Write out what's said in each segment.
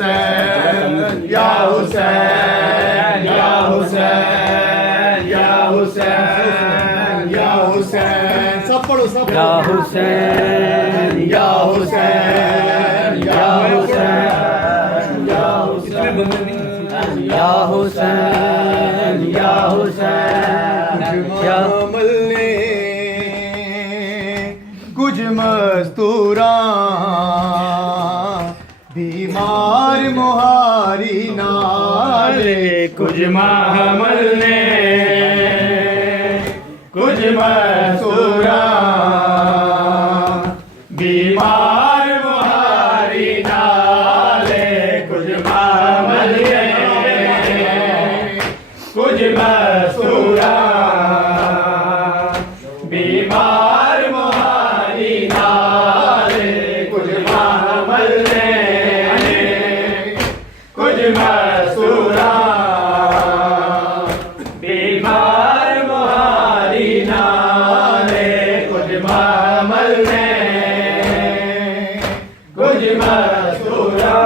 हुसैन या हुसैन या हुसैन या हुसैन या हुसैन। सब पढ़ो सब। या हुसैन या हुसैन या हुसैन या हुसैन या हुसैन या हुसैन या अमल ने कुछ मस्तूरा बीमार मुहारी नाले कुछ महमल ने कुछ मस्तूरा बीमार मुहारी नाले कुछ महमल ने कुछ मस्तूरा बीमार मुहारी नाले कुछ महमल ने कुछ मस्तूरा बीमार मुहारी नाले कुछ महमल ने कुछ मस्तूरा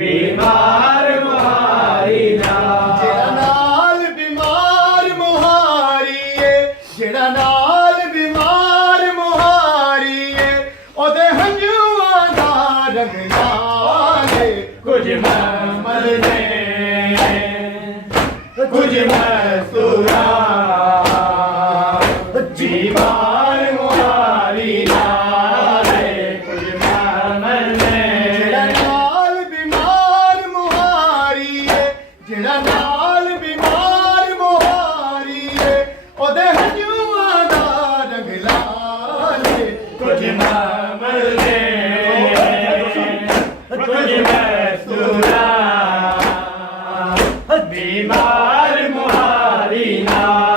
बीमार मुहारी नाल बीमार मुहारी जेड़ा नाल बीमार मुहारी ओदे हंजुआ दा रंग लाले कुछ महमल ने कुछ मस्तूरा बीमार मुहारी नाले कुछ महमल ने जेड़ा नाल बीमार मुहारी जेड़ा नाल बीमार मुहारी ओदे हंजुआ दा रंग लाले कुछ महमल ने कुछ मस्तूरा बीमार मुहारी नाले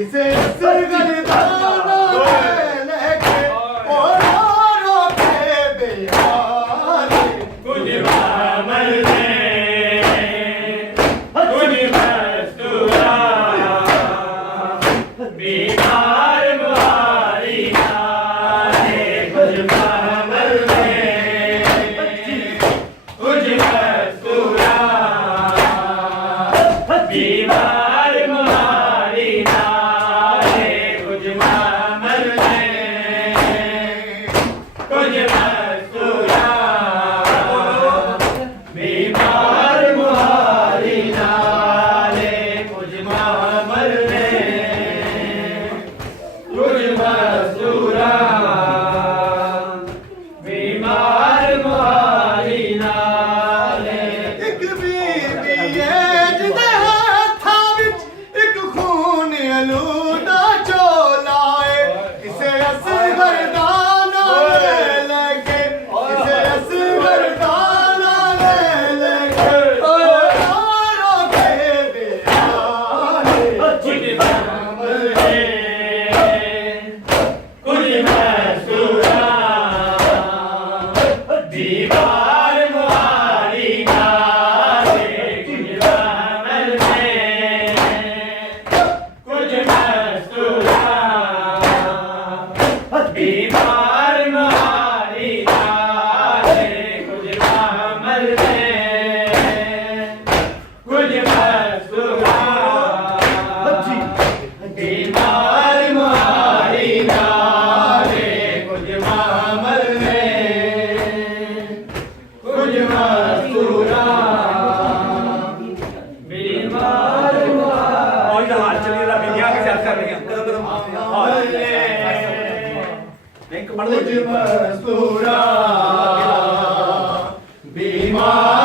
ਕਿਸੇ ਸਰਗਲ ਦਾ ਨਾਮ ਲੈ ਕੇ ਉਹ ਰੋ ਕੇ ਬਿਹਾਰੇ ਕੁਝ ਮਾਮਲ ਨੇ ਕੁਝ ਮਸਤੂਰਾ ਬੀਮਾਰ ਮੁਹਾਰੀ ਨਾਲੇ ਕੁਝ ਮਾਮਲ ਨੇ ਕੁਝ ਮਸਤੂਰਾ ਬੀਮਾਰ ਮੁਹਾਰੀ ਨਾਲੇ ਕੁਝ ਮਾਮਲ ਨੇ ਕੁਝ ਮਸਤੂਰਾ ਬੀਮਾਰ ਮੁਹਾਰੀ ਨਾਲੇ ਕੁਝ ਮਾਮਲ ਨੇ ਕੁਝ ਮਸਤੂਰਾ ਬੀਮਾਰ ਮੁਹਾਰੀ ਨਾਲੇ ਇੱਕ ਬੀਬੀ ਏ ਜਿਹਦੇ ਹੱਥਾਂ ਵਿੱਚ ਇੱਕ ਖੂਨ ਅਲੂਦਾ ਝੋਲਾ ਏ ਕਿਸੇ ਅਸਗਰ ਦਾ ਨਾਮ ਲੈ ਕੇ ਕਿਸੇ ਅਸਗਰ ਦਾ ਨਾਮ ਲੈ ਕੇ ਉਹ ਰੋ ਕੇ ਬਿਹਾਰੇ ਕੁਝ ਮਾਮਲ ਨੇ ਕੁਝ ਮਸਤੂਰਾ ਦੀਵਾਰ ਮੁਹਾਰੀ ਨਾਲੇ ਕੁਝ ਮਾਮਲ ਨੇ ਕੁਝ ਮਸਤੂਰਾ ਦੀਵਾਰ ਮੁਹਾਰੀ ਨਾਲੇ ਕੁਝ ਮਾਮਲ ਨੇ ਕੁਝ ਮਸਤੂਰਾ ਬੀਮਾਰ ਮੁਹਾਰੀ ਨਾਲੇ ਕੁਝ ਮਾਮਲ ਨੇ ਕੁਝ ਮਸਤੂਰਾ ਬੀਮਾਰ और इधर हाथ चलिए रहा बिंदिया के साथ कर रहे हैं कदम ਕੁਝ ਮਸਤੂਰਾ ਬੀਮਾਰ